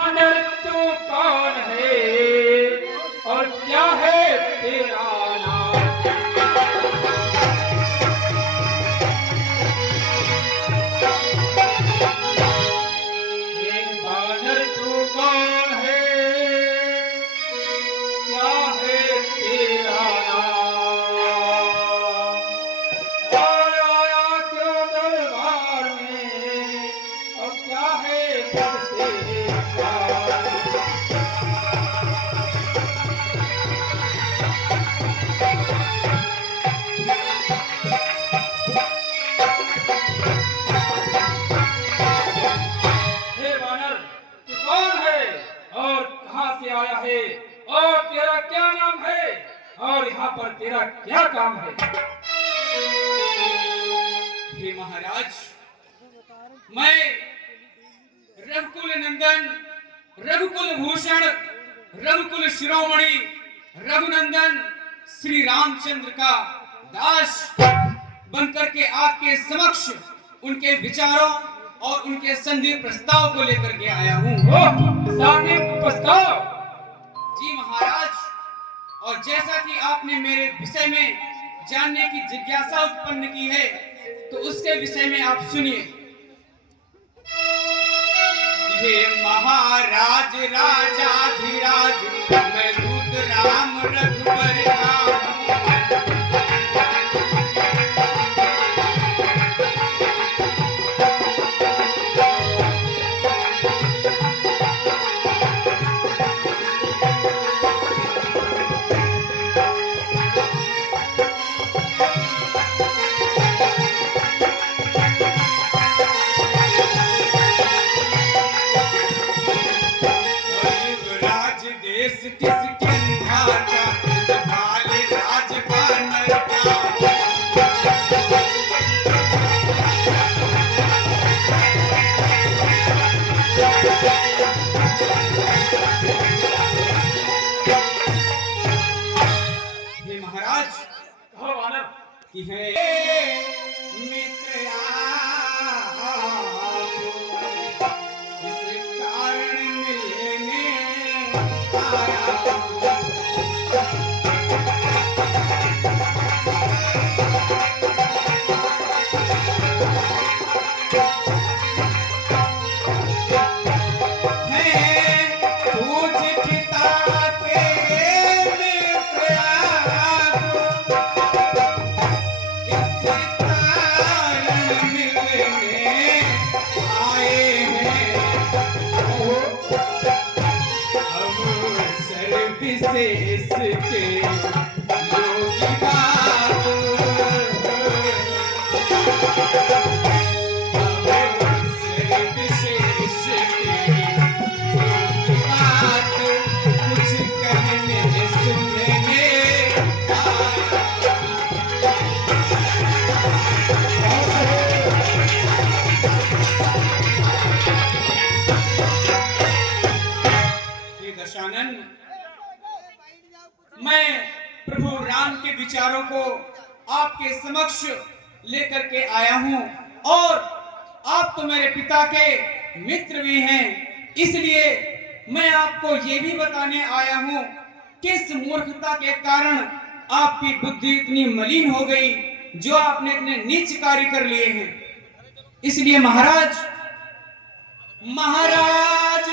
वानर तू कौन है और क्या है तेरा नाम? ये वानर तू कौन है, क्या है तेरा नाम? और आया क्यों दरबार में और क्या है तुझसे प्यार? हे वानर, तू कौन है और कहां से आया है और तेरा क्या नाम है और यहाँ पर तेरा क्या काम है? हे महाराज, मैं रघुकुल नंदन, रघुकुल भूषण, रघुकुल शिरोमणि, रघुनंदन श्री रामचंद्र का दास बनकर के आपके समक्ष उनके विचारों और उनके संधि प्रस्ताव को लेकर के आया हूँ। ओह, संधि प्रस्ताव? जी महाराज, और जैसा कि आपने मेरे विषय में जानने की जिज्ञासा उत्पन्न की है, तो उसके विषय में आप सुनिए। हे महाराज राजाधिराज, मैं दूत राम रघुबर का हूँ। युवराज देश किसके अंधार का, बाल राज बानर का। हे महाराज, कहो वानर। कि है मित्र आप, इस कारण मिलने आया हूँ। है पूज पिता के मित्र आप, इस कारण मिलने आए हैं। अब सर्वविशेष के योगी बात, अब सर्वविशेष के योगी बात, कुछ कहने सुनने आया। हे दशानन, मैं प्रभु राम के विचारों को आपके समक्ष लेकर के आया हूं, और आप तो मेरे पिता के मित्र भी हैं, इसलिए मैं आपको ये भी बताने आया हूं किस मूर्खता के कारण आपकी बुद्धि इतनी मलिन हो गई, जो आपने इतने नीच कार्य कर लिए हैं। इसलिए महाराज, महाराज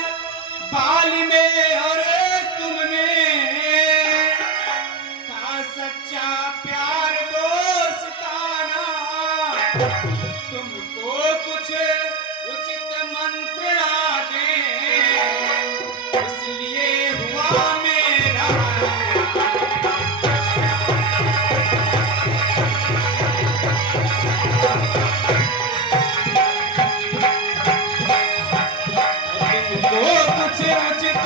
बाल में और तुम में था सच्चा प्यार दोस्ताना, तुमको कुछ उचित मंत्रणा दे, इसलिए हुआ मेरा तुमको कुछ उचित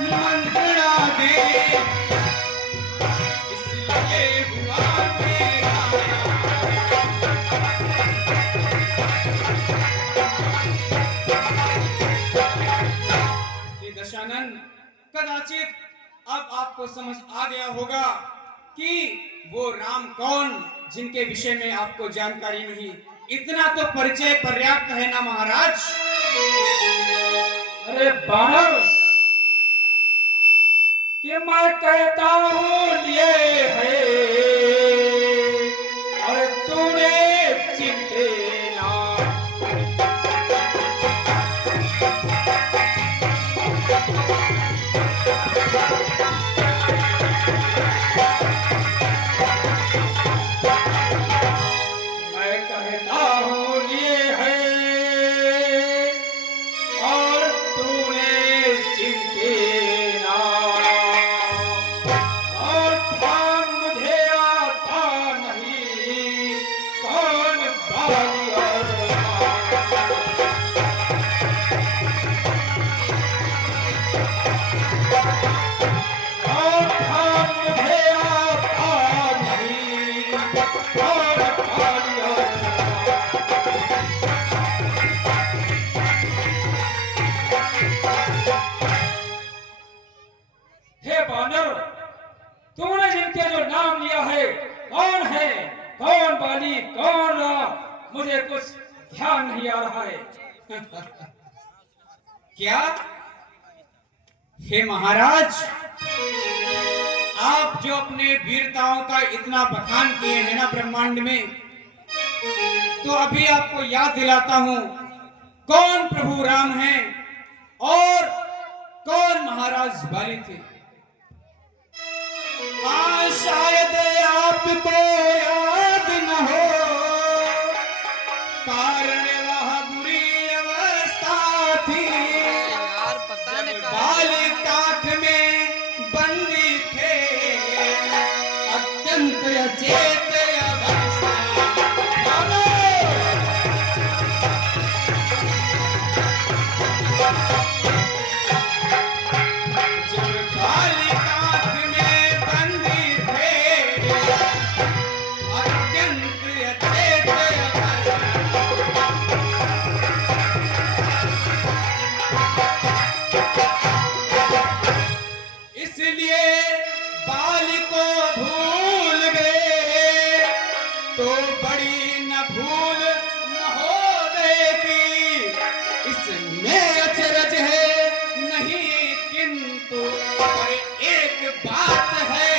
मंत्रणा दे, इसलिए हुआ मेरा। ये दशानन, कदाचित अब आपको समझ आ गया होगा कि वो राम कौन, जिनके विषय में आपको जानकारी नहीं। इतना तो परिचय पर्याप्त है ना महाराज। अरे बानर, कि मैं कहता हूँ लिए है, और तूने चिंते ना। मैं कहता हूँ लिए है, और तूने चिंते ना। और ध्यान मुझे आता नहीं, कौन बाली और और ध्यान मुझे आता नहीं, कौन बाली और हे बानर, तूने जिनके जो नाम लिया है, कौन है, कौन बाली, कौन राम, मुझे कुछ ध्यान नहीं आ रहा है। क्या? हे महाराज, आप जो अपने वीरताओं का इतना बखान किए हैं ना ब्रह्मांड में, तो अभी आपको याद दिलाता हूं कौन प्रभु राम हैं और कौन महाराज बाली थे। हाँ, शायद आपको याद न हो, कारण वह बुरी अवस्था थी यार पता नहीं बाली काख में बंदी थे, अत्यंत अचेत अवस्था। जब बाली काख में बंदी थे, अत्यंत अचेत अवस्था। इसलिए बाली को भूल गए, तो बड़ी न भूल महोदय की। इसमें अचरज है नहीं, किंतु पर एक बात है।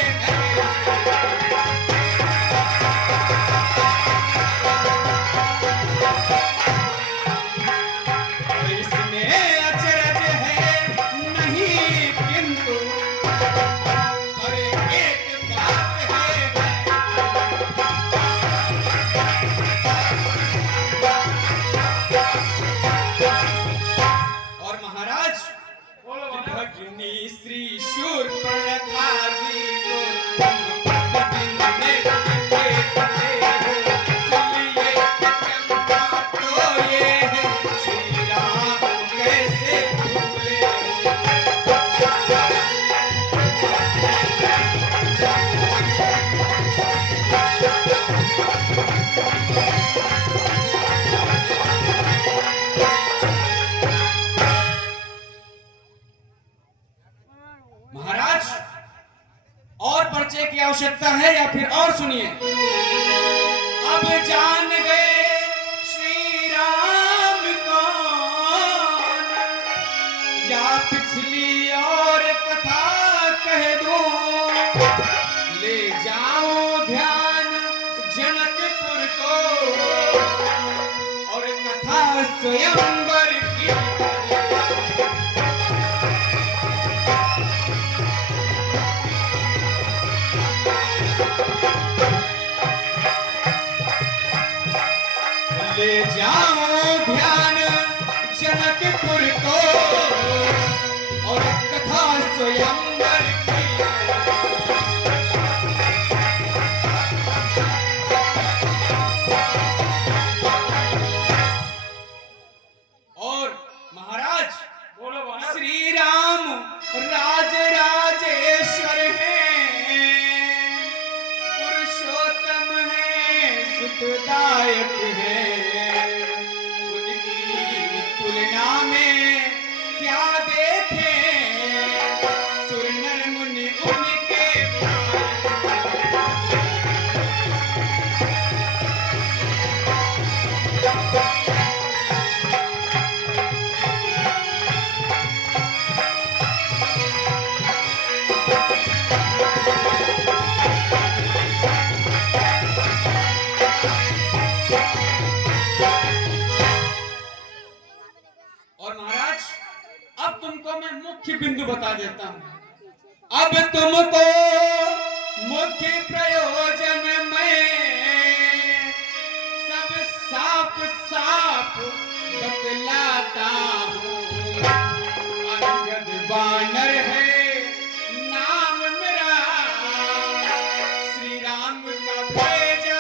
और इसमें अचरज है नहीं, किंतु पर एक बात है। और महाराज, बोलो बानर। भगिनी श्री शूर्पणखा जी को दिन में देखते हो, इसलिए चंपा तो ये है, श्री राम कैसे भूले हो। महाराज, और परिचय की आवश्यकता है या फिर और सुनिए। अब जान गए श्री राम कौन, या पिछली और कथा कह दूं। ले जाऊं ध्यान जनकपुर को, और कथा स्वयंवर की। ले जाओ ध्यान जनकपुर को, और कथा स्वयंवर की। और महाराज, बोलो बानर। श्री राम राज राजेश्वर हैं, पुरुषोत्तम हैं, सुखदायक हैं। उनकी तुलना में क्या देखें, सुर नर मुनि उनके तुमको मैं मुख्य बिंदु बता देता हूं। अब तुमको मुख्य प्रयोजन में सब साफ साफ बतलाता हूँ। अंगद वानर है नाम मेरा, श्री राम का भेजा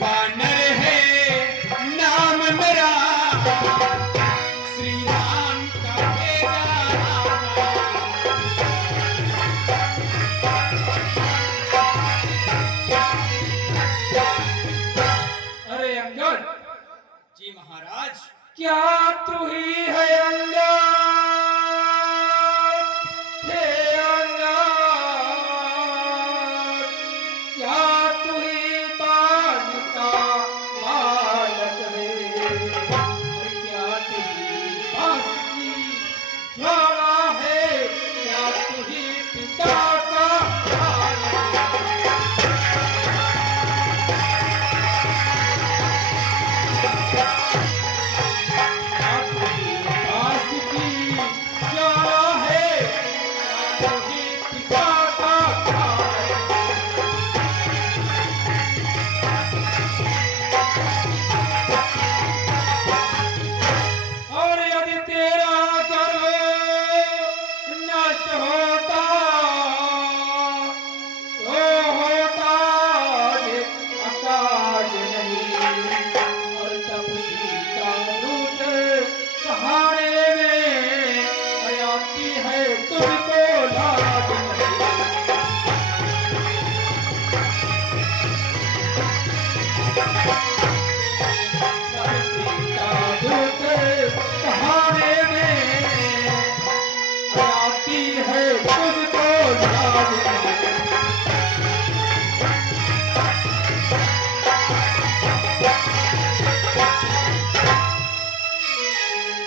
वानर है नाम मेरा, श्री राम का भेजा। अरे अंगद, जी महाराज। क्या तू ही है अंगद? हे अंगद, क्या तू ही बाल का बालक है? और क्या तू ही बांस की ज्वाला है? क्या तू ही पिता का बालक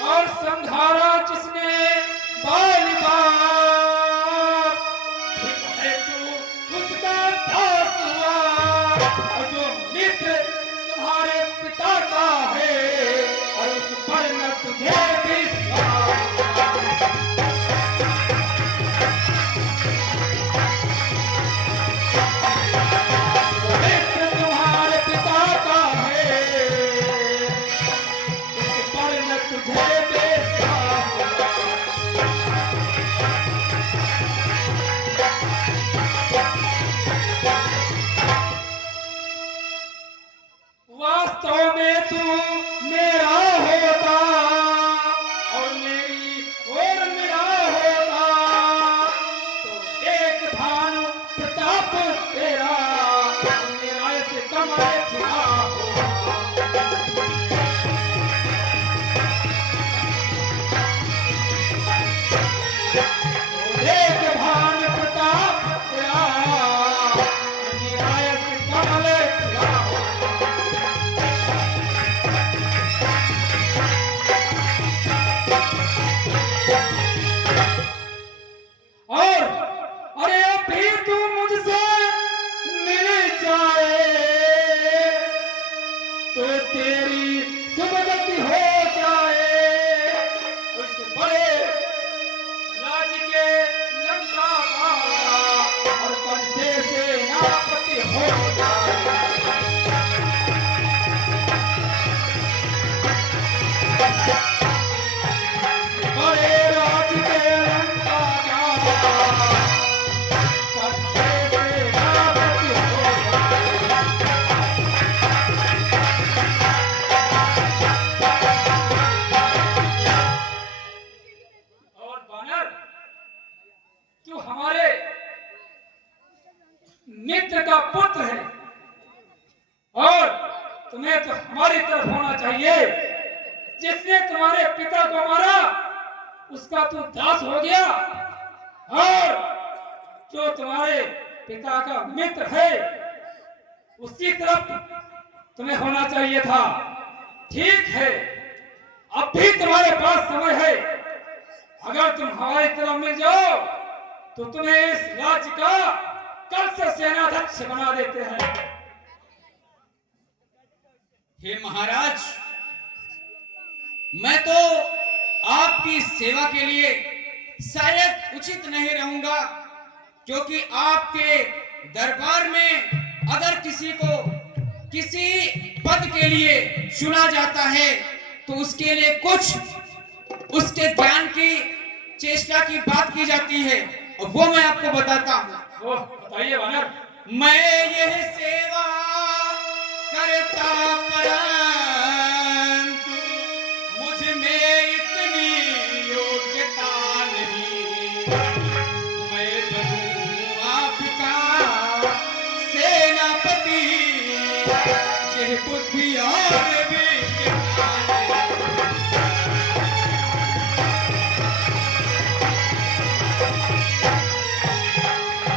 और संघारा जिसने बाल बाप, है तू उसका दास हुआ। और जो मित्र तुम्हारे पिता का है, और उस पर न तुझे विश्वास। जो मित्र तुम्हारे पिता का है, उस पर न तुझे वास्तव में तू मेरा होता और मेरी और मेरा होता, तो एक भानु प्रताप तेरा मेरा से कमर खिला होता। एक भान प्रताप तेरा मेरा से कमर खिला होता। और अरे अभी तू मुझसे मिल जाए तो तेरी सुबदती हो जाए। उस बड़े राज्य के लंका का और कंसे सेनापति हो जाए। बड़े राज्य के लंका तू हमारे मित्र का पुत्र है और तुम्हें तो हमारी तरफ होना चाहिए। जिसने तुम्हारे पिता को मारा उसका तू दास हो गया, और जो तुम्हारे पिता का मित्र है उसकी तरफ तुम्हें होना चाहिए था। ठीक है, अब भी तुम्हारे पास समय है। अगर तुम हमारी तरफ मिल जाओ तो तुम्हें इस राज्य का कल से सेनाध्यक्ष बना देते हैं। हे महाराज, मैं तो आपकी सेवा के लिए शायद उचित नहीं रहूंगा, क्योंकि आपके दरबार में अगर किसी को किसी पद के लिए चुना जाता है तो उसके लिए कुछ उसके ज्ञान की चेष्टा की बात की जाती है, और वो मैं आपको बताता हूँ। ओह, बताइए वानर। मैं यह सेवा करता परंतु मुझ में इतनी योग्यता नहीं। मैं बनूं आपका सेनापति, यह बुद्धि और विज्ञता नहीं।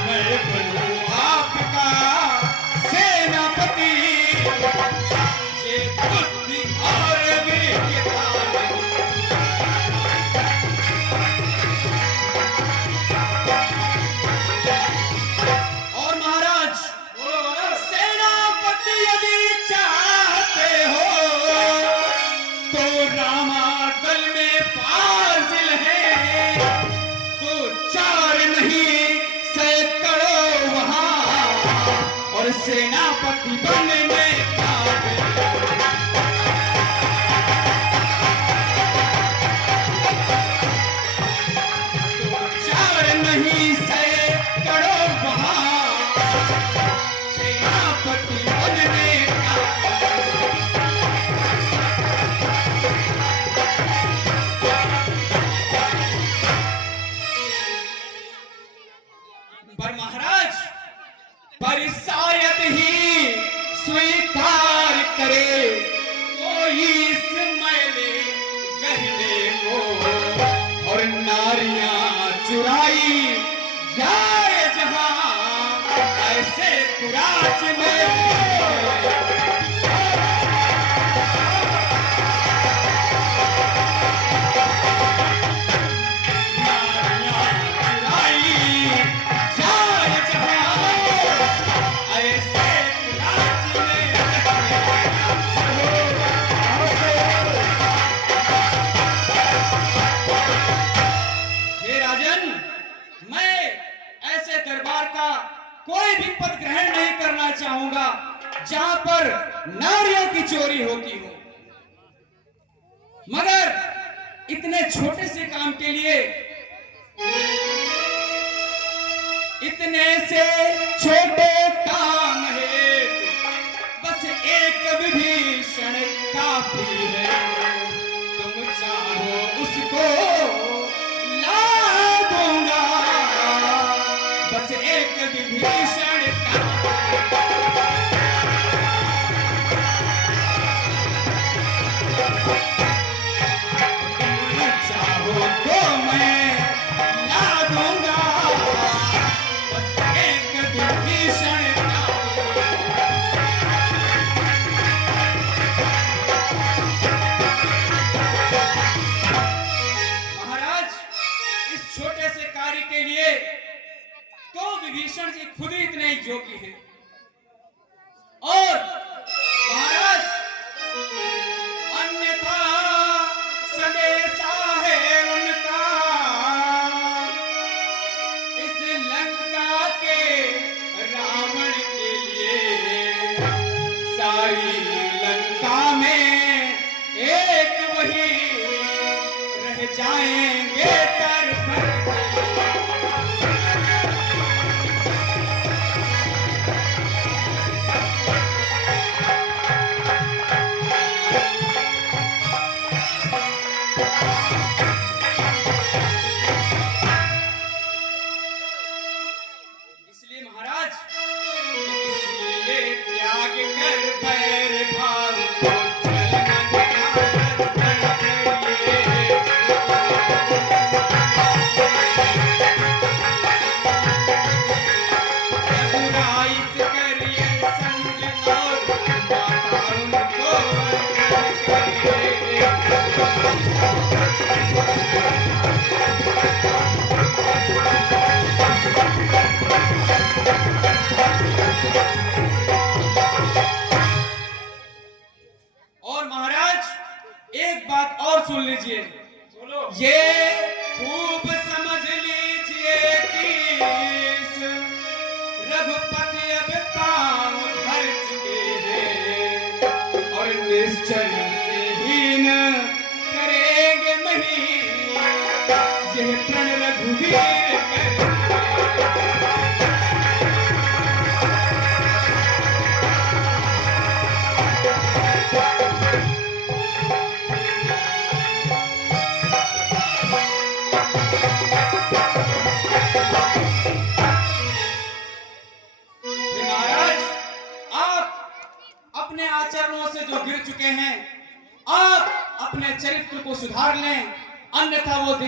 मैं बनूं आपका सेनापति, ये बुद्धि और विज्ञता नहीं। और महाराज, बोलो वानर। सेनापति यदि चाहते हो तो रामादल में फाजिल है, तो 4 नहीं सैकड़ों वहां और सेनापति बनने काबिल। तो 4 नहीं सैकड़ों वहां सेनापति बनने काबिल। पर महाराज, पर शायद ही स्वीकार करे कोई इस मैले गहने को, और नारियां चुराई जाए जहां ऐसे कुराच में। नारियां चुराई जाए जहां ऐसे कुराच में। हे राजन, मैं ऐसे दरबार का कोई भी पद ग्रहण नहीं करना चाहूंगा जहां पर नारियों की चोरी होती हो। मगर इतने छोटे से काम के लिए, इतने से छोटे काम है, बस एक विभीषण काफी है। तुम चाहो उसको ला दूंगा, बस एक विभीषण तुम चाहो तो मैं ला दूंगा, बस एक विभीषण महाराज, इस छोटे से कार्य के लिए तो विभीषण जी खुद ही इतने योग्य हैं। और महाराज, अन्यथा संदेशा है उनका इस लंका के रावण के लिए। सारी लंका में एक वही रह जाएंगे तरफर। इसलिए महाराज, इसलिए त्याग कर बैर भाव को चलन कर करिए। रघुराइस करिए संग और माता उनको करिए। रघुपति अब काम भर चुके हैं और निश्चय से हीन करेंगे महीन यह प्रण रघुवीर कर महाराज, आप अपने आचरणों से जो गिर चुके हैं, आप अपने चरित्र को सुधार लें, अन्यथा वो दिन